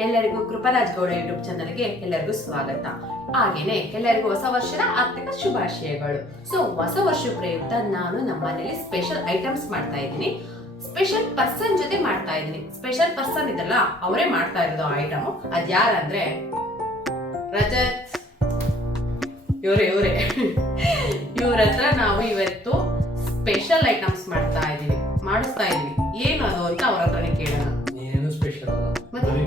ಎಲ್ಲರಿಗೂ ಕೃಪರಾಜ್ ಗೌಡ ಯೂಟ್ಯೂಬ್ ಚಾನಲ್ಗೆ ಎಲ್ಲರಿಗೂ ಸ್ವಾಗತ. ಹಾಗೇನೆ ಎಲ್ಲರಿಗೂ ಹೊಸ ವರ್ಷದ ಆರ್ಥಿಕ ಶುಭಾಶಯಗಳು. ಸೊ ಹೊಸ ವರ್ಷ ಪ್ರಯುಕ್ತ ನಾನು ನಮ್ಮ ಮನೇಲಿ ಸ್ಪೆಷಲ್ ಐಟಮ್ಸ್ ಮಾಡ್ತಾ ಇದ್ದೀನಿ. ಸ್ಪೆಷಲ್ ಪರ್ಸನ್ ಜೊತೆ ಮಾಡ್ತಾ ಇದ್ದೀನಿ. ಸ್ಪೆಷಲ್ ಪರ್ಸನ್ ಇದಲ್ಲ, ಅವರೇ ಮಾಡ್ತಾ ಇರೋದು ಐಟಮ್. ಅದ್ಯಾರಂದ್ರೆ ರಜತ್. ಇವರೇ ಇವ್ರ ಹತ್ರ ನಾವು ಇವತ್ತು ಸ್ಪೆಷಲ್ ಐಟಮ್ಸ್ ಮಾಡಿಸ್ತಾ ಇದೀವಿ. ಏನು ಅದು ಅಂತ ಅವ್ರ ಹತ್ರನೇ ಕೇಳೋಣ. ಏನು ಸ್ಪೆಷಲ್ ಅಲ್ಲ,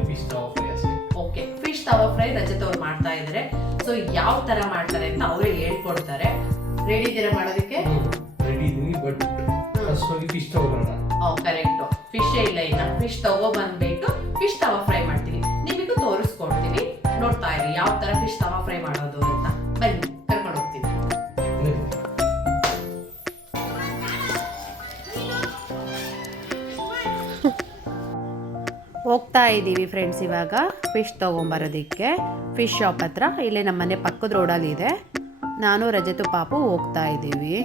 ಫಿಶ್ ತವಾ ಫ್ರೈ ಅಷ್ಟೇ. ಓಕೆ, ಫಿಶ್ ತವಾ ಫ್ರೈ ರಜತ್ ಅವ್ರು ಮಾಡ್ತಾ ಇದ್ದಾರೆ. ಸೊ ಯಾವ ತರ ಮಾಡ್ತಾರೆ ಅಂತ ಅವರೇ ಹೇಳ್ಕೊಡ್ತಾರೆ. ರೆಡಿ ಇದ್ದೀರಾ ಮಾಡೋದಕ್ಕೆ? ರೆಡಿ ಇದೀನಿ, ಬಟ್ ಫಸ್ಟ್ ಹೋಗಿ ಫಿಶ್ ತಗೋಬರೋಣ. ಕರೆಕ್ಟ್, ಫಿಶ್ ಇಲ್ಲ, ಇನ್ನ ಫಿಶ್ ತಗೋ ಬಂದ್ಬಿಟ್ಟು ಫಿಶ್ ತವಾ ಫ್ರೈ ಮಾಡ್ತೀನಿ. ನಿಮಗೂ ತೋರಿಸ್ಕೊಡ್ತೀನಿ, ನೋಡ್ತಾ ಇರಿ ಯಾವ ತರ ಫಿಶ್ ತವಾ ಫ್ರೈ ಮಾಡೋದು ಅಂತ. ಬನ್ನಿ, ಕರ್ಕೊಂಡು ಹೋಗ್ತೀನಿ. ಹೋಗ್ತಾ ಇದ್ದೀವಿ ಫ್ರೆಂಡ್ಸ್ ಇವಾಗ ಫಿಶ್ ತೊಗೊಂಬರೋದಕ್ಕೆ. ಫಿಶ್ ಶಾಪ್ ಹತ್ರ, ಇಲ್ಲೇ ನಮ್ಮ ಮನೆ ಪಕ್ಕದ ರೋಡಲ್ಲಿ ಇದೆ. ನಾನು ರಜತು ಪಾಪು ಹೋಗ್ತಾ ಇದ್ದೀವಿ.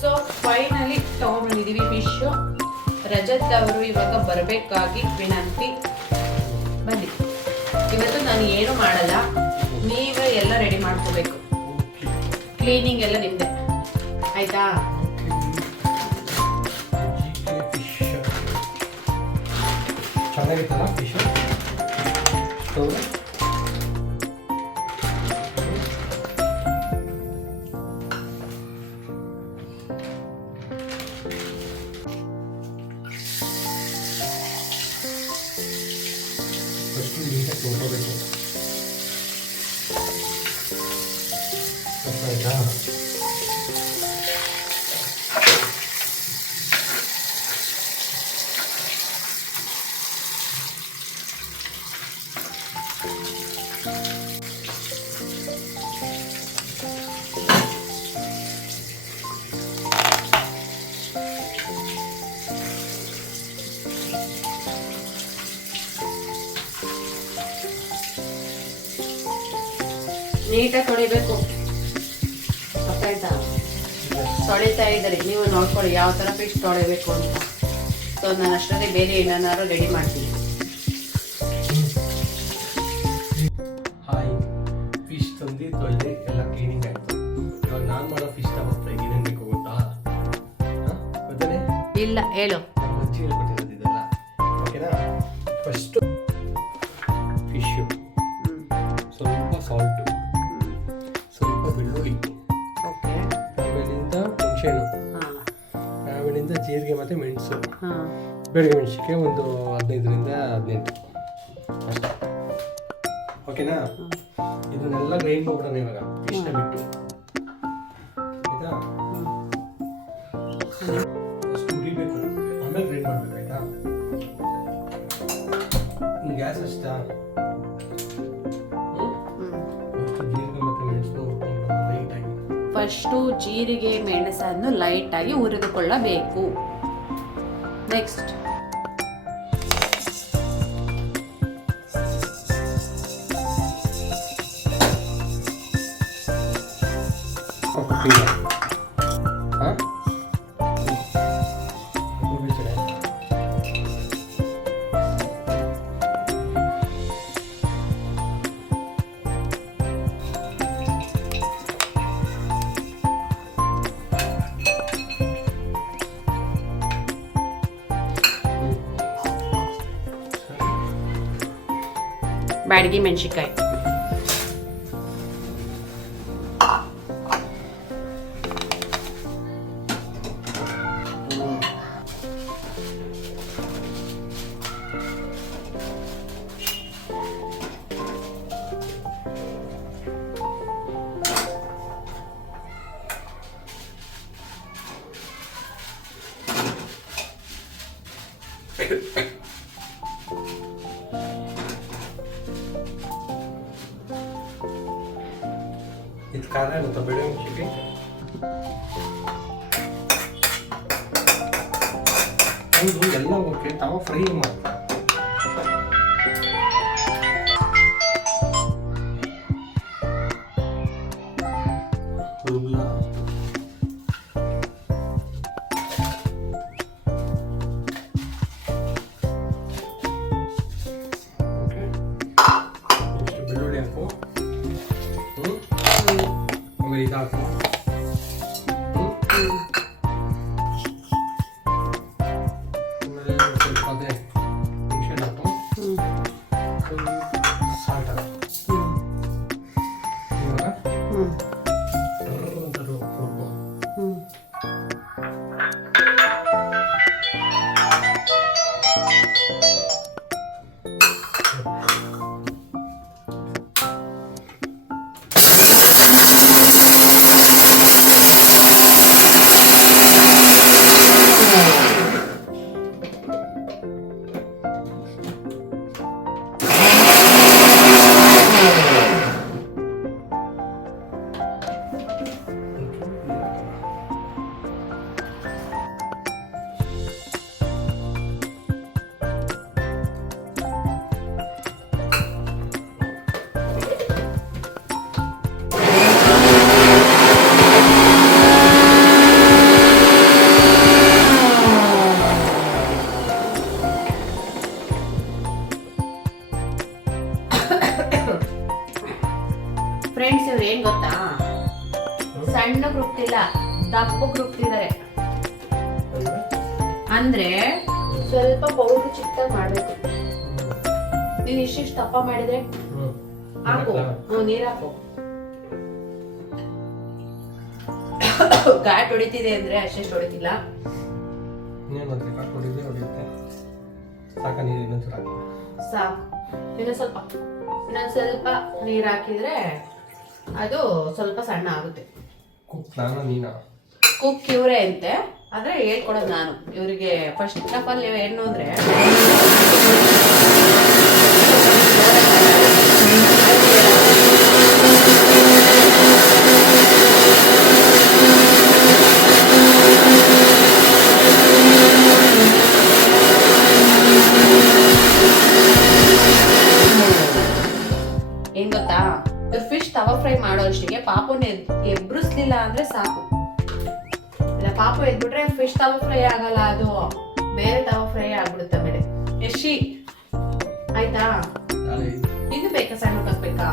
ಸೊ ಫೈನಲಿ ತಗೊಂಡ್ಬಂದಿದ್ದೀವಿ ಫಿಶು. ರಜತ್ ಅವರು ಇವಾಗ ಬರಬೇಕಾಗಿ ವಿನಂತಿ. ಬನ್ನಿ, ಇವತ್ತು ನಾನು ಏನು ಮಾಡಲ್ಲ, ನೀವೇ ಎಲ್ಲ ರೆಡಿ ಮಾಡ್ಕೋಬೇಕು. ಕ್ಲೀನಿಂಗ್ ಎಲ್ಲ ನಿಮ್ದೆ, ಆಯ್ತಾ? ಚೆನ್ನಾಗಿತ್ತಲ್ಲ ಫಿಶ್? ನೀಟಾಗಿ ತೊಳ್ಕೋಬೇಕು. ಆಯ್ತಾ? ನೀಟಾಗಿ ತೊಳಿಬೇಕು, ಗೊತ್ತಾಯ್ತಾ? ತೊಳಿತಾ ಇದ್ದಾರೆ, ನೀವು ನೋಡ್ಕೊಳ್ಳಿ ಯಾವ ಥರ ಫಿಶ್ ತೊಳಿಬೇಕು ಅಂತ. ಸೊ ನಾನು ಅಷ್ಟರಲ್ಲಿ ಬೇರೆ ಏನಾದ್ರು ರೆಡಿ ಮಾಡ್ತೀನಿ. ಹಾಯ್, ಫಿಶ್ ತಂದು ತೊಳೆದು ಎಲ್ಲ ಕ್ಲೀನಿಂಗ್ ಆಯಿತು. ಇವಾಗ ನಾನು ಮಾಡೋ ಫಿಶ್ ತವಾ ಫ್ರೈ ಏನೇನು ಬೇಕು ಗೊತ್ತಾ? ಗೊತ್ತಾನೆ? ಇಲ್ಲ, ಹೇಳು. ಅಜ್ಜಿ ಹೇಳ್ಕೊಟ್ಟಿರೋದು ಇದೆಲ್ಲ. ಓಕೆನಾ? ಫಸ್ಟು ಫಿಶು, ಸ್ವಲ್ಪ ಸಾಲ್ಟು, ಸ್ವಲ್ಪ ಬೆಳ್ಳುಳ್ಳಿ, ಆಮೇಲಿಂದ ಹುಣಸೆಹಣ್ಣು, ಆಮೇಲಿಂದ ಜೀರಿಗೆ ಮತ್ತು ಮೆಣಸು, ಬೆಳಗ್ಗೆ ಮೆಣಸಿಗೆ ಒಂದು 15ರಿಂದ 18 ಅಷ್ಟೇ. ಓಕೆನಾ? ಇದನ್ನೆಲ್ಲ ಗ್ರೈಂಡ್ ಮಾಡ್ಬಿಡೋಣ ಇವಾಗ, ಫಿಶ್ನ ಬಿಟ್ಟು. ಆಯಿತಾ? ಫಸ್ಟ್ ಉರಿಬೇಕು, ಆಮೇಲೆ ಗ್ರೈಂಡ್ ಮಾಡಬೇಕು. ಆಯಿತಾ? ಗ್ಯಾಸ್ ಅಷ್ಟಾ? ಫಸ್ಟು ಜೀರಿಗೆ ಮೆಣಸನ್ನು ಲೈಟಾಗಿ ಹುರಿದುಕೊಳ್ಳಬೇಕು. ನೆಕ್ಸ್ಟ್ ಬ್ಯಾಡಗಿ ಮೆಣಸಿನ್ಕಾಯಿ, ಇದು ಖಾರ ಇರುತ್ತಾ ಬೆಳೆಮೆಣಸಿಗೆ ಹೌದು ಎಲ್ಲ ಓಕೆ ತವ ಫ್ರೈ ಮಾಡ್ತಾರೆ ಬೆಳ್ಳುಳ್ಳಿ ಹಾಕು ಆಮೇಲೆ ಇದು ಹಾಕು ಆಮೇಲೆ ಸ್ವಲ್ಪ ಅದೇ ಹುಣಸೆ ಹಾಕು ಸಾಲ್ಟ್ ಹಾಕು ಇವಾಗ ಒಂಥರ ಉಪ್ಪು ಫ್ರೆಂಡ್ಸ್ ಇವ್ರು ಏನ್ ಗೊತ್ತಾ, ಸಣ್ಣಗ್ ರುಬ್ತಿಲ್ಲ, ದಪ್ಪಗ್ ರುಬ್ತಿದ್ದಾರೆ. ಅಂದ್ರೆ ಸ್ವಲ್ಪ ಪೌಡರ್ ಚಿಕ್ಕದಾಗಿ ಮಾಡ್ಬೇಕು. ನೀನ್ ಇಷ್ಟಿಷ್ಟು ದಪ್ಪ ಮಾಡಿದ್ರೆ ಹಾಕು, ನೀರ್ ಹಾಕು. ಘಾಟ್ ಹೊಡಿತಿದೆ ಅಂದ್ರೆ ಅಷ್ಟೆಷ್ಟು ಹೊಡಿತಿಲ್ಲ. ಸಾಕ ನೀರು ಇನ್ನೊಂದು ಹಾಕಿ ಸಾಕು. ಇನ್ನೊಂದ್ ಸ್ವಲ್ಪ ನೀರ್ ಹಾಕಿದ್ರೆ ಅದು ಸ್ವಲ್ಪ ಸಣ್ಣ ಆಗುತ್ತೆ. ಕುಕ್ ಇವರೇ ಅಂತೆ, ಆದ್ರೆ ಹೇಳ್ಕೊಡೋದು ನಾನು ಇವರಿಗೆ. ಫಸ್ಟ್ ಆಫ್ ಆಲ್ ಏನು ಅಂದ್ರೆ ಏನ್ ಗೊತ್ತಾ, ಇವ್ರು ಫಿಶ್ ತವಾ ಫ್ರೈ ಮಾಡೋ ಅಷ್ಟಿಗೆ ಪಾಪನ ಎಬ್ರಿಸ್ಲಿಲ್ಲ ಅಂದ್ರೆ ಸಾಕು. ಇಲ್ಲ ಪಾಪ ಎದ್ಬಿಟ್ರೆ ಫಿಶ್ ತವಾ ಫ್ರೈ ಆಗಲ್ಲ, ಅದು ಬೇರೆ ತವಾ ಫ್ರೈ ಆಗ್ಬಿಡುತ್ತೆ ಆಮೇಲೆ. ಯಶಿ ಆಯ್ತಾ? ಇನ್ನು ಬೇಕಾ ಸಣ್ಣ ಹಾಕ್ಬೇಕಾ?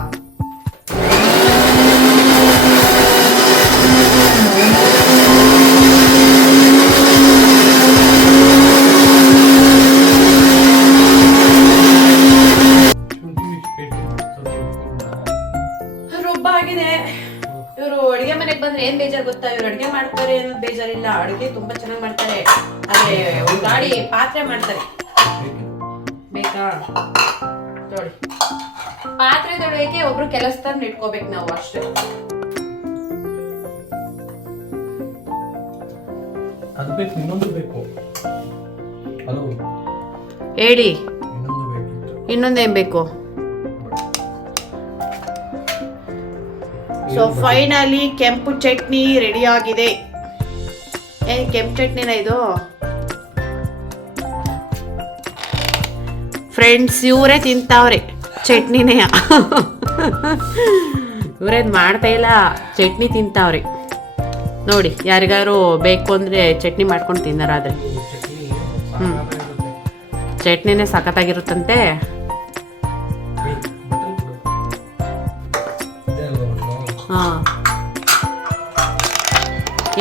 ರುಬ್ಬಾಗಿದೆ. ಇವರು ಅಡಿಗೆ ಮನೆಗೆ ಬಂದ್ರೆ ಏನ್ ಬೇಜಾರ್ ಗೊತ್ತಾ, ಇವ್ರು ಅಡಿಗೆ ಮಾಡ್ತಾರೆ ಅನ್ನೋದು ಬೇಜಾರಿಲ್ಲ, ಅಡಿಗೆ ತುಂಬಾ ಚೆನ್ನಾಗಿ ಮಾಡ್ತಾರೆ. ಅದೇ ಒಂದು ಗಾಡಿ ಪಾತ್ರೆ ಮಾಡ್ತಾರೆ. ಬೇಕಾ ನೋಡಿ, ಪಾತ್ರೆ ತೊಳೆಯಕ್ಕೆ ಒಬ್ರು ಕೆಲಸದವ್ರನ್ನ ಇಟ್ಕೋಬೇಕು ನಾವು ಅಷ್ಟೇ. ಅದು ಬೇಕು, ಇನ್ನೊಂದು ಬೇಕು. ಹಲೋ ಹೇಳಿ, ಇನ್ನೊಂದು ಬೇಕಿತ್ತು. ಇನ್ನೊಂದೇನ್ ಬೇಕು? ಸೊ ಫೈನಲಿ ಕೆಂಪು ಚಟ್ನಿ ರೆಡಿ ಆಗಿದೆ. ಏನ್ ಕೆಂಪು ಚಟ್ನಿನ ಇದು? ಫ್ರೆಂಡ್ಸ್ ಇವರೇ ತಿಂತಾವ್ರೆ ಚಟ್ನಿನೇ. ಇವರೇನ್ ಮಾಡ್ತಾ ಇಲ್ಲ, ಚಟ್ನಿ ತಿಂತಾವ್ರೆ ನೋಡಿ. ಯಾರಿಗಾರು ಬೇಕು ಅಂದ್ರೆ ಚಟ್ನಿ ಮಾಡ್ಕೊಂಡು ತಿಂದಾರಾದ್ರೆ. ಚಟ್ನಿನೇ ಸಖತ್ತಾಗಿರುತ್ತಂತೆ.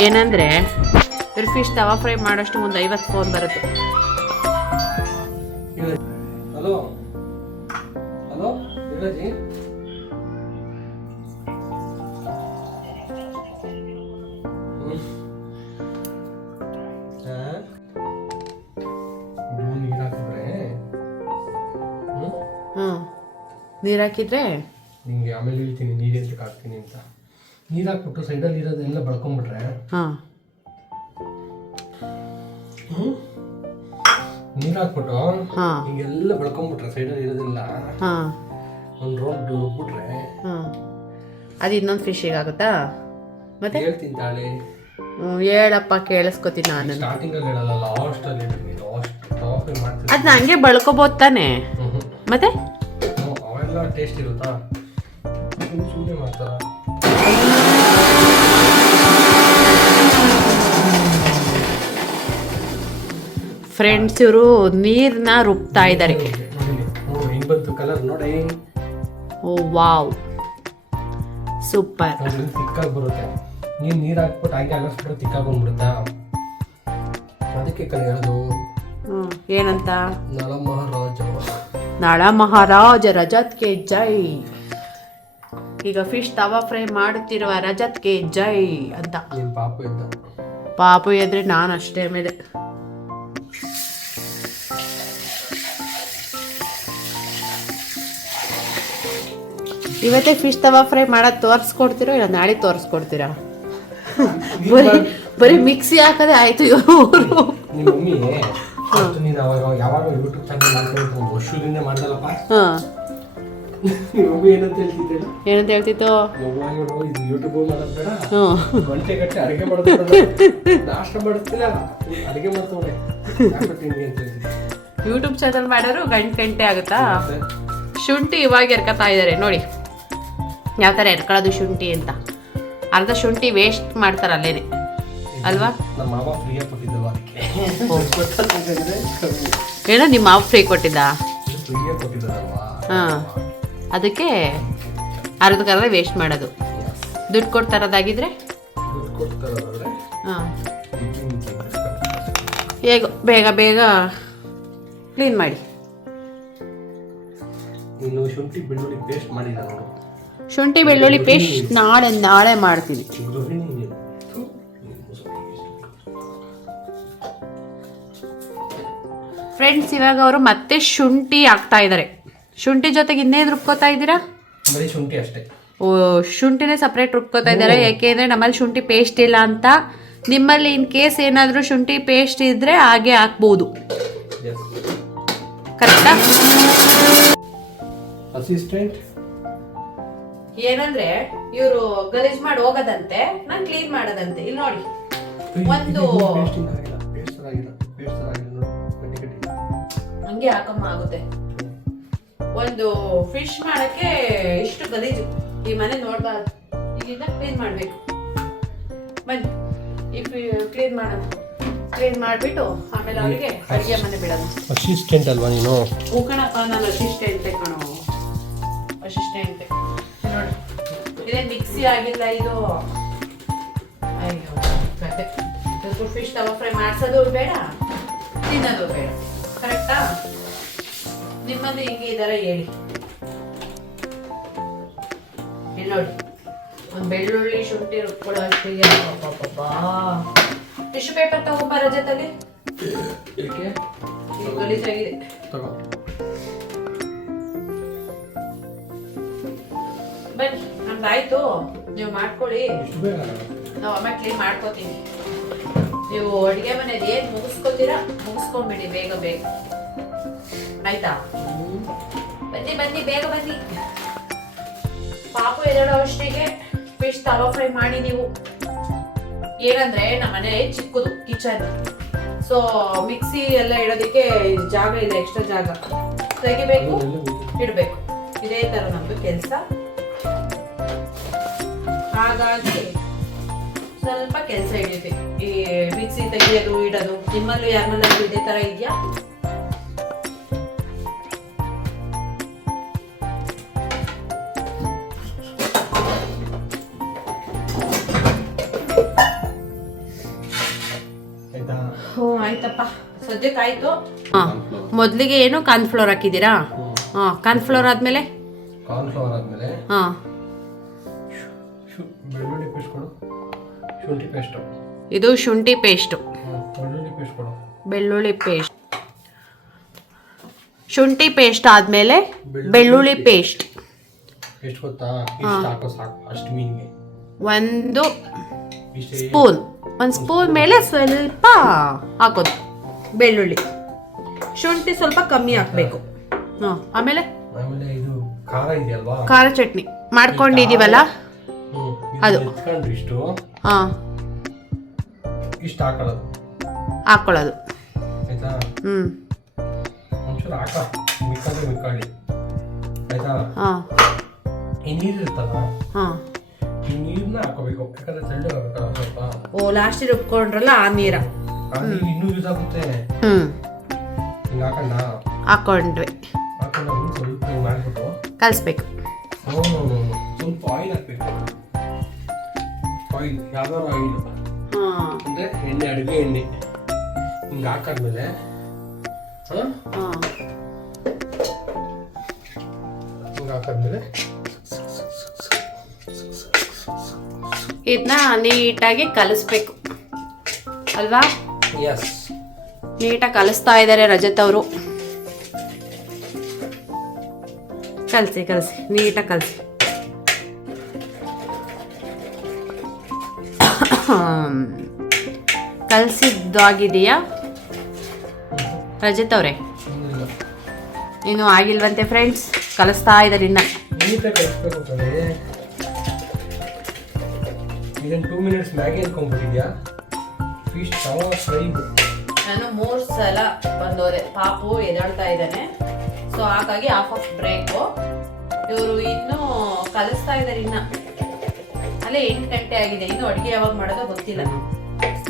ಏನಂದ್ರೆ ಇವ್ರು ಫಿಶ್ ತವಾ ಫ್ರೈ ಮಾಡೋಷ್ಟು ಒಂದು 50 ಫೋನ್ ಬರುತ್ತೆ. ಹಲೋ ಹಲೋ ಇರಾಜಿ, ನೀರು ಹಾಕಿದ್ರೆ ನಿಂಗೆ ಆಮೇಲೆ ಹೇಳ್ತೀನಿ ನೀರು ಎಂತಕ್ಕೆ ಹಾಕ್ತೀನಿ ಅಂತ. ನೀರು ಹಾಕ್ಬಿಟ್ಟು ಸೈಡಲ್ಲಿ ಇರೋದೆಲ್ಲ ಬಳ್ಕೊಂಡ್ಬಿಟ್ರೆ ನೀರು ಹಾಕ್ಬಿಟ್ಟು ಹಿಂಗೆಲ್ಲ ಬಳ್ಕೊಂಡ್ಬಿಟ್ರೆ ಸೈಡಲ್ಲಿ ಇರೋದಿಲ್ಲ ಒಂದು ರೌಂಡ್ ರುಬ್ಬಿಟ್ರೆ ಅದು ಇನ್ನೊಂದು ಫಿಶಿಗೆ ಆಗುತ್ತಾ ಮತ್ತೆ ಹೇಳ್ತೀನಿ ತಾಳೆ. ಹೇಳಪ್ಪ ಕೇಳಿಸ್ಕೊತೀನಿ ನಾನು. ಸ್ಟಾರ್ಟಿಂಗ್ ಅಲ್ಲಿ ಹೇಳಲ್ಲ, ಲಾಸ್ಟ್ ಅಲ್ಲಿ ಹೇಳ್ತೀನಿ. ಲಾಸ್ಟ್ ಮಾಡ್ತೀನಿ. ಅದನ್ನ ಹಂಗೆ ಬಳ್ಕೊಬೋದು ತಾನೆ ಮತ್ತೆ. ಅವೆಲ್ಲ ಟೇಸ್ಟ್ ಇರುತ್ತಾ? ಸುಮ್ಮನೆ ಮಾಡ್ತಾರ. ಫ್ರೆಂಡ್ಸ್ ಇವರು ನೀರ್ನ ರುಬ್ತಾ ಇದ್ದಾರೆ. ಹೆಂಗ್ ಬಂತು ಕಲರ್ ನೋಡಿ. ಓ ವಾವ್, ಸೂಪರ್. ತಿಕ್ಕಾಗಿ ಬರುತ್ತೆ. ನೀರು ಹಾಕ್ಬಿಟ್ಟು ಹಾಗೆ ಅಲಸ್ಬಿಟ್ಟು ತಿಕ್ಕಾಗಿ ಬಂದ್ಬಿಡುತ್ತಾ, ಅದಕ್ಕೆ ಕಲೆ ಹೇಳೋದು. ಏನಂತ? ನಳ ಮಹಾರಾಜ ರಜತ್ಗೆ ಜೈ. ಈಗ ಫಿಶ್ ತವಾ ಫ್ರೈ ಮಾಡುತ್ತಿರುವ ರಜತ್ಗೆ ಜೈ ಅಂತ. ಪಾಪು ಎದ್ರೆ ನಾನು ಅಷ್ಟೇ ಮೇಲೆ. ಇವತ್ತೇ ಫಿಶ್ ತವಾ ಫ್ರೈ ಮಾಡೋದು ತೋರಿಸ್ಕೊಡ್ತೀರೋ ಇಲ್ಲ ನಾಳೆ ತೋರಿಸ್ಕೊಡ್ತೀರಾ? ಬರೀ ಮಿಕ್ಸಿ ಹಾಕದೆ ಆಯ್ತು ಇವರು. ನಿಮ್ಮ ಮಮ್ಮಿ ನೀನು ಯಾವಾಗ ಯೂಟ್ಯೂಬ್ ಚಾನಲ್ ಮಾಡ್ಕೊಂಡು ವರ್ಷದಿಂದ ಮಾಡ್ದಲ್ಲಪ್ಪ. ನಿಮ್ಮ ಮಮ್ಮಿ ಏನಂತ ಹೇಳ್ತಿದ್ದೆ? ಏನಂತ ಹೇಳ್ತಿತ್ತು? ಇದು ಯೂಟ್ಯೂಬ್ ಮಾಡೋದು ಬೇಡ, ಗಂಟೆ ಗಟ್ಟೆ ಅಡುಗೆ ಮಾಡೋದು, ನಾಷ್ಟ ಮಾಡುತ್ತಿಲ್ಲ, ಅಡುಗೆ ಮಾಡ್ತವ್ರೆ ತಿಂಡಿ ಅಂತ ಹೇಳ್ತಿದ್ದೆ. ಯೂಟ್ಯೂಬ್ ಚಾನಲ್ ಮಾಡೋರು ಗಂಟೆ ಆಗುತ್ತಾ? ಶುಂಠಿ ಇವಾಗ ಎರ್ಕತಾ ಇದ್ದಾರೆ ನೋಡಿ, ಯಾವ ಥರ ಎರ್ಕೊಳ್ಳೋದು ಶುಂಠಿ ಅಂತ. ಅರ್ಧ ಶುಂಠಿ ವೇಸ್ಟ್ ಮಾಡ್ತಾರೆ ಅಲ್ಲೇನೆ ಅಲ್ವಾ? ನಮ್ಮ ಮಾವ ಫ್ರೀ ಕೊಟ್ಟಿದ್ದವ ಅದಕ್ಕೆ. ಏನೋ ನಿಮ್ಮ ಮಾವು ಫ್ರೀ ಕೊಟ್ಟಿದ್ದ? ಹಾಂ, ಅದಕ್ಕೆ ಅರ್ಧಕ್ಕರ್ಧ ವೇಸ್ಟ್ ಮಾಡೋದು. ದುಡ್ಡು ಕೊಡ್ತಾರದಾಗಿದ್ರೆ ಹಾಂ, ಹೇಗೋ ಬೇಗ ಬೇಗ ಕ್ಲೀನ್ ಮಾಡಿ. ನೀನು ಶುಂಠಿ ಬೆಳ್ಳುಳ್ಳಿ ಪೇಸ್ಟ್ ಮಾಡಿದ ನೋಡು. ಶುಂಠಿ ಬೆಳ್ಳುಳ್ಳಿ ಪೇಸ್ಟ್ ನಾಳೆ ಮಾಡ್ತೀನಿ. ಫ್ರೆಂಡ್ಸ್, ಇವಾಗ ಅವರು ಮತ್ತೆ ಶುಂಠಿ ಹಾಕ್ತಾ ಇದ್ದಾರೆ. ಶುಂಠಿ ಜೊತೆಗೆ ಇನ್ನೇನು ರುಬ್ಕೋತಾ ಇದ್ದೀರಾ? ಬರೀ ಶುಂಠಿ ಅಷ್ಟೇ. ಓ, ಶುಂಠಿನೇ ಸಪ್ರೇಟ್ ರುಬ್ಕೋತಾ ಇದ್ದಾರೆ. ಯಾಕೆಂದರೆ ನಮ್ಮಲ್ಲಿ ಶುಂಠಿ ಪೇಸ್ಟ್ ಇಲ್ಲ ಅಂತ. ನಿಮ್ಮಲ್ಲಿ ಇನ್ ಕೇಸ್ ಏನಾದರೂ ಶುಂಠಿ ಪೇಸ್ಟ್ ಇದ್ದರೆ ಹಾಗೆ ಹಾಕ್ಬೋದು. ಕರೆಕ್ಟಾ? ಅಸಿಸ್ಟೆಂಟ್ ಏನಂದ್ರೆ ಇವರು ಗಲೀಜ್ ಮಾಡಿ ಹೋಗೋದಂತೆ, ನಾನು ಕ್ಲೀನ್ ಮಾಡೋದಂತೆ. ಇಲ್ಲಿ ನೋಡಿ, ಒಂದು ಹಂಗೆ ಹಾಕಮ್ಮ ಆಗುತ್ತೆ. ಒಂದು ಫಿಶ್ ಮಾಡಕ್ಕೆ ಇಷ್ಟು ಗಲೀಜು ಈ ಮನೆ ನೋಡ್ಬಾರ್ದು. ಇದನ್ನ ಕ್ಲೀನ್ ಮಾಡ್ಬೇಕು. ಬನ್ನಿ ಕ್ಲೀನ್ ಮಾಡೋಣ. ಕ್ಲೀನ್ ಮಾಡಿಬಿಟ್ಟು ಆಮೇಲೆ ಅವರಿಗೆ ಅಡುಗೆ ಮನೆ ಬಿಡೋದು. ಅಸಿಸ್ಟೆಂಟ್ ಅಲ್ವಾ ನೀನು? ಕಣಪ್ಪ, ನಾನು ಅಸಿಸ್ಟೆಂಟ್ ಕಣೋ, ಅಸಿಸ್ಟೆಂಟ್. ನೋಡಿ, ಇದೇ ಮಿಕ್ಸಿ ಆಗಿಲ್ಲ ಇದು. ಅಯ್ಯೋ ಕತೆ. ಫಿಶ್ ತವಾ ಫ್ರೈ ಮಾಡಿಸೋದು ಬೇಡ, ತಿನ್ನೋದು ಬೇಡ. ಕರೆಕ್ಟಾ? ನಿಮ್ಮಲ್ಲಿ ಹಿಂಗೆ ಇದಾರೆ ಹೇಳಿ. ಇಲ್ಲಿ ನೋಡಿ, ಒಂದು ಬೆಳ್ಳುಳ್ಳಿ ಶುಂಠಿ ರುಬ್ಕೊಳ್ಳೋ ಅಷ್ಟಿಗೆ. ಟಿಶ್ಯೂ ಪೇಪರ್ ತಗೊಂಬ ರಜತಲ್ಲಿ. ಗಲೀಜಾಗಿದೆ. ಬನ್ನಿ, ನಮ್ದಾಯ್ತು, ನೀವು ಮಾಡ್ಕೊಳ್ಳಿ. ನಾವು ಆಮೇಲೆ ಕ್ಲೀನ್ ಮಾಡ್ಕೋತೀವಿ. ನೀವು ಅಡುಗೆ ಮನೇಲಿ ಏನು ಮುಗಿಸ್ಕೊತೀರಾ ಮುಗಿಸ್ಕೊಂಡ್ಬಿಡಿ ಬೇಗ ಬೇಗ, ಆಯ್ತಾ? ಬನ್ನಿ ಬನ್ನಿ, ಬೇಗ ಬನ್ನಿ. ಪಾಪು ಎದಳೋ ಅಷ್ಟಿಗೆ ಫಿಶ್ ತವಾ ಫ್ರೈ ಮಾಡಿ ನೀವು. ಏನಂದ್ರೆ ನಮ್ಮ ಮನೆ ಚಿಕ್ಕದು ಕಿಚನ್, ಸೊ ಮಿಕ್ಸಿ ಎಲ್ಲ ಇಡೋದಕ್ಕೆ ಜಾಗ ಇಲ್ಲ, ಎಕ್ಸ್ಟ್ರಾ ಜಾಗ ತೆಗಿಬೇಕು, ಇಡಬೇಕು. ಇದೇ ತರ ನಮ್ದು ಕೆಲಸ. ಹಾಗಾಗಿ ಸ್ವಲ್ಪ ಕೆಲಸ ಹಿಡಿಯುತ್ತೆ ಈ ಮಿಕ್ಸಿ ತೆಗಿಯೋದು ಇಡೋದು. ನಿಮ್ಮಲ್ಲೂ ಯಾರನ್ನೂ ಇದೇ ತರ ಇದೆಯಾ? ಆಯ್ತಪ್ಪ, ಸದ್ಯಕ್ಕೆ ಆಯ್ತು. ಮೊದಲಿಗೆ ಏನು ಕಾರ್ನ್ಫ್ಲೋರ್ ಹಾಕಿದ್ದೀರಾ? ಕಾರ್ನ್ಫ್ಲೋರ್ ಆದ್ಮೇಲೆ ಬೆಳ್ಳುಳ್ಳಿ ಪೇಸ್ಟ್ ಕೊಡು. ಶುಂಠಿ ಪೇಸ್ಟ್. ಇದು ಶುಂಠಿ ಪೇಸ್ಟ್. ಬೆಳ್ಳುಳ್ಳಿ ಪೇಸ್ಟ್ ಕೊಡು. ಬೆಳ್ಳುಳ್ಳಿ ಪೇಸ್ಟ್. ಶುಂಠಿ ಪೇಸ್ಟ್ ಆದ್ಮೇಲೆ ಬೆಳ್ಳುಳ್ಳಿ ಪೇಸ್ಟ್. ಎಷ್ಟು ಗೊತ್ತಾ? ಇಷ್ಟು ಹಾಕೋ ಸಾಕು, ಅಷ್ಟು ಮೀನಿಗೆ. ಒಂದು ಸ್ಪೂನ್. ಒಂದು ಸ್ಪೂನ್ ಮೇಲೆ ಸ್ವಲ್ಪ ಹಾಕೋದು ಬೆಳ್ಳುಳ್ಳಿ. ಶುಂಠಿ ಸ್ವಲ್ಪ ಕಮ್ಮಿ ಹಾಕ್ಬೇಕು. ಆಮೇಲೆ ಇದು ಖಾರ ಇದೆಯಲ್ವಾ? ಖಾರ ಚಟ್ನಿ ಮಾಡ್ಕೊಂಡಿದೀವಲ್ಲ, ಅದು. ಎತ್ಕೊಂಡ್ರೆ ಇಷ್ಟು ಹಾಂ ಇಷ್ಟು ಹಾಕೊಳ್ಳೋದು ಹಾಕ್ಕೊಳ್ಳೋದು. ಆಯ್ತಾ. ಹ್ಞೂ ಒಂಚೂರು ಹಾಕ ಮಿಕ್ಕೊಳ್ಳಿ ಆಯ್ತಾ. ಹಾಂ ಈ ನೀರು ಇರ್ತಲ್ಲ, ಹಾಂ ಈ ನೀರನ್ನ ಹಾಕೋಬೇಕು, ಯಾಕಂದ್ರೆ ತೆಳ್ಳಗೆ ಆಗ್ಬೇಕಲ್ಲ ಸ್ವಲ್ಪ. ಓ ಲಾಸ್ಟಿಗೆ ರುಬ್ಕೊಂಡ್ರಲ್ಲ ಆ ನೀರ. ಆ ನೀರು ಇನ್ನೂ ಯೂಸ್ ಆಗುತ್ತೆ. ಹ್ಞೂ ಹಿಂಗೆ ಹಾಕೊಂಡ ಹಾಕ್ಕೊಂಡ್ವಿ. ಹಾಕೊಂಡು ಸ್ವಲ್ಪ ಹಿಂಗೆ ಮಾಡಿಬಿಟ್ಟು ಕಲಿಸ್ಬೇಕು. ಸ್ವಲ್ಪ ಆಯಿಲ್ ಹಾಕ್ಬೇಕು. ಆಯಿಲ್ ಯಾವ್ದಾದ್ರು ಆಯಿಲ್ ಹಾಂ ಅಂದರೆ ಎಣ್ಣೆ, ಅಡುಗೆ ಎಣ್ಣೆ ಹಿಂಗೆ ಹಾಕಾದ್ಮೇಲೆ ಹಾಂ ಹಿಂಗೆ ಹಾಕಾದ್ಮೇಲೆ ಇದನ್ನ ನೀಟಾಗಿ ಕಲಿಸ್ಬೇಕು ಅಲ್ವಾ. ಎಸ್, ನೀಟಾಗಿ ಕಲಿಸ್ತಾ ಇದ್ದಾರೆ ರಜತ್ ಅವರು. ಕಲಸಿ ನೀಟಾಗಿ ಕಲಸಿ. ಕಲಸಿದ್ದಾಗಿದೆಯಾ ರಜತ್ ಅವರೇ? ಇನ್ನೂ ಆಗಿಲ್ವಂತೆ ಫ್ರೆಂಡ್ಸ್, ಕಲಿಸ್ತಾ ಇದ್ದಾರೆ ಇನ್ನ. ನೀಟಾಗಿ ಕಲಿಸ್ಬೇಕು ಕಣೆ. ಇದನ್ನು 2 ಮಿನಿಟ್ಸ್ ಮ್ಯಾಗಿ ಅನ್ಕೊಂಡ್ಬಿಟ್ಟಿದ್ಯಾ? ಫಿಶ್ ತವಾ ಫ್ರೈ. ನಾನು 3 ಸಲ ಬಂದೋದೆ. ಪಾಪು ಎದ್ದಾಳ್ತಾ ಇದ್ದಾನೆ, ಸೊ ಹಾಗಾಗಿ ಹಾಫ್ ಬ್ರೇಕು. ಇವರು ಇನ್ನೂ ಕಲಿಸ್ತಾ ಇದ್ದಾರೆ ಇನ್ನ. ಅಲ್ಲೇ 8 ಗಂಟೆ ಆಗಿದೆ, ಇನ್ನು ಅಡುಗೆ ಯಾವಾಗ ಮಾಡೋದೋ ಗೊತ್ತಿಲ್ಲ.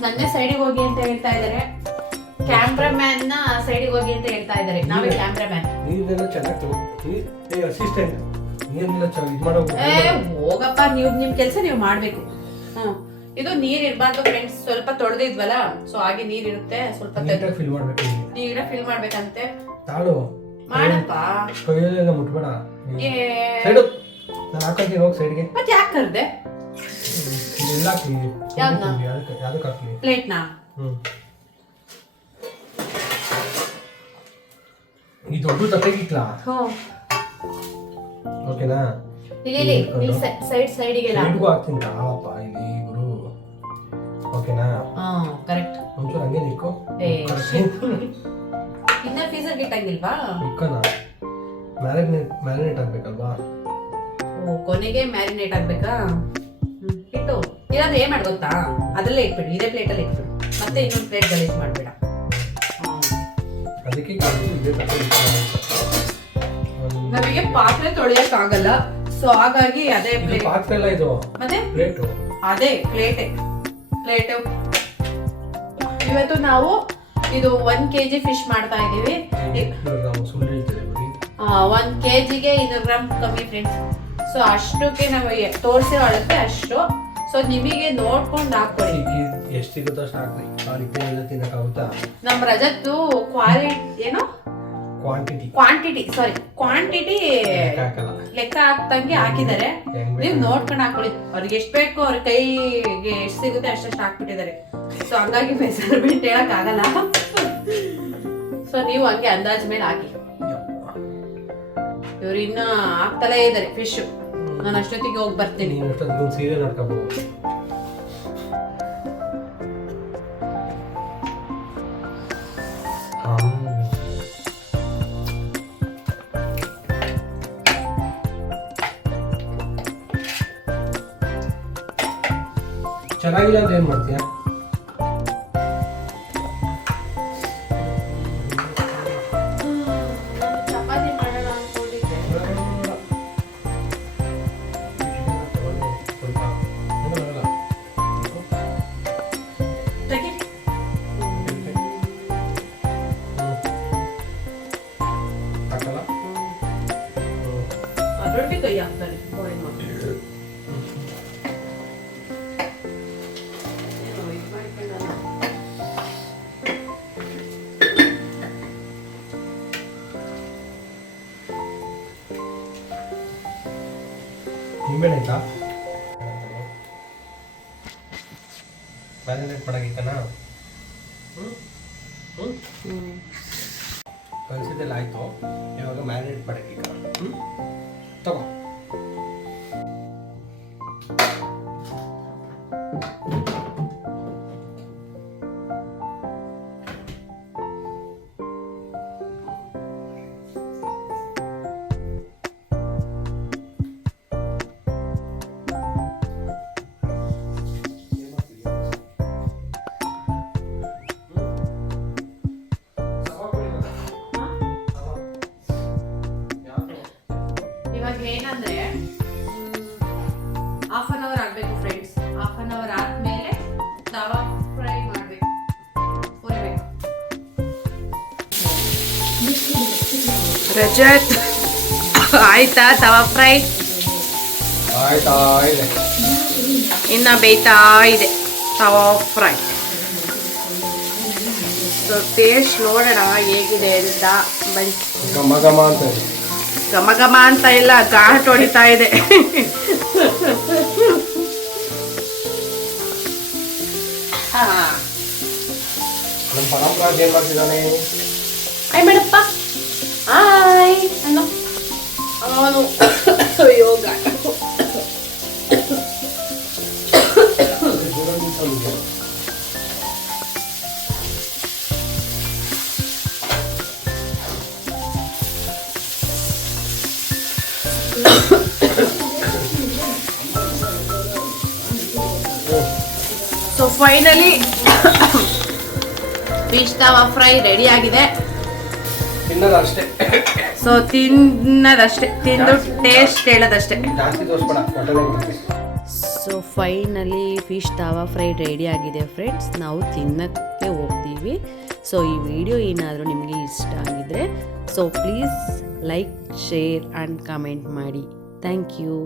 ನನ್ನೇ ಸೈಡಿಗೆ ಹೋಗಿ ಅಂತ ಹೇಳ್ತಾ ಇದ್ದಾರೆ, ಕ್ಯಾಮ್ರಾಮ್ಯಾನ್ ನ ಸೈಡಿಗೆ ಹೋಗಿ ಅಂತ ಹೇಳ್ತಾ ಇದ್ದಾರೆ. ನಾವೇ ಕ್ಯಾಮ್ರಾಮ್ಯಾನ್. ನೀರೆಲ್ಲ ಚೆನ್ನಾಗಿ ತಗೋ. ಅಸಿಸ್ಟೆಂಟ್ ನೀರೆಲ್ಲ ಚೆನ್ನಾಗಿ ಇದು ಮಾಡೋ. ಹೋಗಪ್ಪ, ನೀವು ನಿಮ್ ಕೆಲಸ ನೀವು ಮಾಡ್ಬೇಕು. ಇದು ನೀರ್ ಇರ್ಬಾರ್ದು ಫ್ರೆಂಡ್ಸ್, ಸ್ವಲ್ಪ ತೊಳೆದಿದ್ವಲ್ಲ, ಸೊ ಹಾಗೆ ನೀರ್ ಇರುತ್ತೆ. ಸ್ವಲ್ಪ ನೀಟಾಗಿ ಫಿಲ್ ಮಾಡ್ಬೇಕು. ನೀಟಾಗಿ ಫಿಲ್ ಮಾಡ್ಬೇಕಂತೆ. ತಾಳು ಮಾಡಪ್ಪ, ಕೈಯಲ್ಲೆಲ್ಲ ಮುಟ್ಬೇಡ. ಸೈಡು ನಾನು ಹಾಕೋತೀನಿ, ಹೋಗಿ ಸೈಡ್ಗೆ. ಮತ್ತೆ ಯಾಕೆ ಕರ್ದೆ? ಇದೆಲ್ಲ ಹಾಕ್ಲಿ. ಯಾವ್ದನ್ನ? ಯಾವ್ದಕ್ಕೆ ಹಾಕ್ಲಿ? ಪ್ಲೇಟ್ನಾ? ಈ ದೊಡ್ಡ ತಟ್ಟೆಗಿಟ್ಲಾ? ಓಕೆನಾ? ಇಲ್ಲಿ ಸೈಡಿಗೆಲ್ಲ ಸೈಡ್ಗೂ ಹಾಕ್ತೀನಿ ತಾಳಪ್ಪ ಇಲ್ಲಿ ಗುರು. ಓಕೆನಾ? ಕರೆಕ್ಟ್. ಒಂಚೂರು ಹಂಗೆ ನಿಕ್ಕೋ. ಇನ್ನ ಫೀಸರ್ ಗಿಟ್ಟಂಗಿಲ್ವಾ? ನಿಕ್ಕೋಣ. ಮ್ಯಾರಿನೇಟ್ ಆಗ್ಬೇಕಲ್ವಾ? ಓ, ಕೊನೆಗೆ ಮ್ಯಾರಿನೇಟ್ ಆಗ್ಬೇಕಾ? ಇಟ್ಟು ಇಲ್ಲಾಂದ್ರೆ ಏನ್ ಮಾಡ್ ಗೊತ್ತಾ, ಅದ್ರಲ್ಲೇ ಇಟ್ಬಿಡು, ಇದೇ ಪ್ಲೇಟಲ್ಲಿ ಇಟ್ಬಿಡು, ಮತ್ತೆ ಇನ್ನೊಂದು ಪ್ಲೇಟ್ ಗಲೀಜ್ ಮಾಡ್ಬೇಡ. ಅದಕ್ಕೆ ನಮಗೆ ಪಾತ್ರೆ ತೊಳೆಯಕ್ ಆಗಲ್ಲ, ಸೊ ಹಾಗಾಗಿ ಅದೇ ಪ್ಲೇಟ್. ಪಾತ್ರೆ ಎಲ್ಲ ಇದು ಮತ್ತೆ ಪ್ಲೇಟು. ಅದೇ ಪ್ಲೇಟು. ಇವತ್ತು ನಾವು ಇದು 1 kg ಫಿಶ್ ಮಾಡ್ತಾ ಇದೀವಿ. 1 kgಗೆ 200 ಗ್ರಾಮ್ ಕಮ್ಮಿ ಫ್ರೆಂಡ್ಸ್. ಸೊ ಅಷ್ಟಕ್ಕೆ ನಾವು ತೋರಿಸಿ ಅಳತೆ ಅಷ್ಟು. ಸೊ ನಿಮಗೆ ನೋಡ್ಕೊಂಡು ಹಾಕೊಳ್ಳಿ. ಎಷ್ಟು ಸಿಗುತ್ತೋ ಅಷ್ಟು ಹಾಕ್ರಿ. ಅವ್ರಿಗೆ ತಿನ್ನಕ್ಕಾಗುತ್ತಾ? ನಮ್ಮ ರಜತ್ತು ಕ್ವಾಂಟಿಟಿ ಲೆಕ್ಕ ಹಾಕ್ತಂಗೆ ಹಾಕಿದ್ದಾರೆ. ನೀವು ನೋಡ್ಕೊಂಡು ಹಾಕೊಳ್ಳಿ. ಅವ್ರಿಗೆ ಎಷ್ಟು ಬೇಕು, ಅವ್ರ ಕೈಗೆ ಎಷ್ಟು ಸಿಗುತ್ತೆ ಅಷ್ಟು ಹಾಕ್ಬಿಟ್ಟಿದ್ದಾರೆ. ಸೊ ಹಂಗಾಗಿ ಮೆಸರ್ಮೆಂಟ್ ಹೇಳಕ್ ಆಗಲ್ಲ. ಸೊ ನೀವು ಹಂಗೆ ಅಂದಾಜ್ ಮೇಲೆ ಹಾಕಿ. ಇವ್ರು ಇನ್ನ ಹಾಕ್ತಲೇ ಇದ್ದಾರೆ ಫಿಶ್. ನಾನು ಅಷ್ಟೊತ್ತಿಗೆ ಹೋಗಿ ಬರ್ತೀನಿ. ಸೀರಿಯಲ್ ನೋಡ್ಕೋಬಹುದು. ಚೆನ್ನಾಗಿಲ್ಲ ಅಂದ್ರೆ ಏನ್ ಮಾಡ್ತೀಯ? ಚಪಾತಿ ಮಾಡೋಣ ಅನ್ಕೊಂಡಿದ್ದೆ. ಅದ್ರೊಟ್ಟಿಗೆ ಕೈ ಹಾಕ್ತಾರೆ. ನಿಂಬೆಹಣ್ಣು ಆಯ್ತಾ? ಮ್ಯಾರಿನೇಟ್ ಮಾಡಾಗಿತ್ತನಾ? ಕಲಿಸಿದ್ದೆಲ್ಲ ಆಯಿತು. ಇವಾಗ ಮ್ಯಾರಿನೇಟ್ ಮಾಡಕ್ಕೀಗ ತಗೋ. ರಜತ್ ಆಯ್ತಾ ತವಾ ಫ್ರೈ ಆಯ್ತಾ ಇದೆ. ಇನ್ನ ಬೇಯ್ತಾ ಇದೆ ತವಾ ಫ್ರೈ. ಸೊ ಟೇಸ್ಟ್ ನೋಡೋಣ ಹೇಗಿದೆ ಅಂತ. ಬನ್ನಿ. ಘಮ ಘಮ ಅಂತ ಇದೆ. ಘಮ ಘಮ ಅಂತ ಇಲ್ಲ, ಘಾಟ್ ಹೊಡಿತಾ ಇದೆ. ನಮ್ಮ ಪರಂಪರಾಜ್ ಏನ್ ಮಾಡ್ತಿದ್ದಾನೆ? ಆಯ್ ಮೇಡಪ್ಪ ಆಯ್ ಅನ್ನೋ ಅವನು ಯೋಗ. ಸೊ ಫೈನಲಿ ಫಿಶ್ ತವಾ ಫ್ರೈ ರೆಡಿ ಆಗಿದೆ. ತಿನ್ನೋದಷ್ಟೇ. ಸೊ ತಿನ್ನೋದಷ್ಟೇ, ತಿಂದು ಟೇಸ್ಟ್ ಹೇಳೋದಷ್ಟೇ. ಜಾಸ್ತಿ ತೋರಿಸ್ಬೇಡ, ಹೊಟ್ಟೆನೇ ಬಿಡುತ್ತೆ. ಸೊ ಫೈನಲಿ ಫಿಶ್ ತವಾ ಫ್ರೈ ರೆಡಿ ಆಗಿದೆ ಫ್ರೆಂಡ್ಸ್. ನಾವು ತಿನ್ನಕ್ಕೆ ಹೋಗ್ತೀವಿ. ಸೊ ಈ ವಿಡಿಯೋ ಏನಾದರೂ ನಿಮಗೆ ಇಷ್ಟ ಆಗಿದ್ರೆ so please like, share and comment ಮಾಡಿ. Thank you.